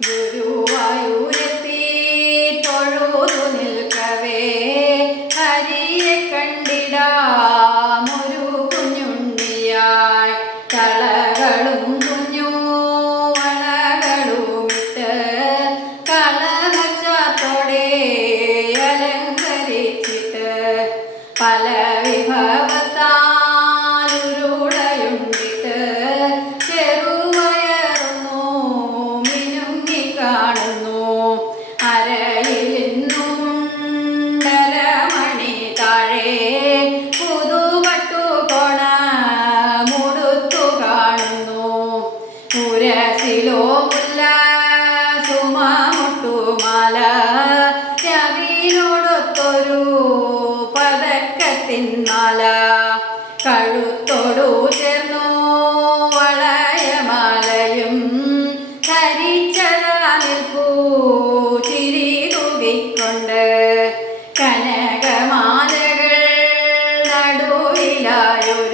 ഗുരുവായൂരെത്തി തൊഴുതു നിൽക്കവേ ഹരിയെ കണ്ടിടാമൊരു കുഞ്ഞുണ്ണിയായി. കളകളും കുഞ്ഞു വളകളുമിട്ട് കളകച്ചാത്തോടെ അലങ്കരിച്ചിട്ട് പല ഉരസിലോ മുല്ല സുമമുട്ടുമാല ചതിനോടൊത്തൊരു പതക്കത്തിൻ മാല കഴുത്തോടു ചേർന്നു വളയമാലയും ധരിച്ചതാ നിൽപ്പൂ ചിരി തൂകിക്കൊണ്ട്. കനകമാലകൾ നടുവിലായൊരു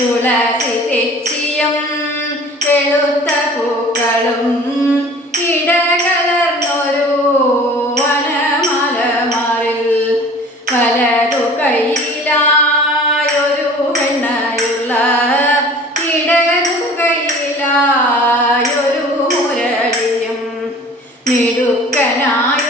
തുളസി തെച്ചിയം വെളുത്ത പൂക്കളും ഇടകലർന്നൊരു വനമലമാറിൽ വലതു കയ്യിലായൊരു വെണ്ണയുള്ള ഇടതു കയ്യിലായൊരു മുരളിയും മിടുക്കനായൊരു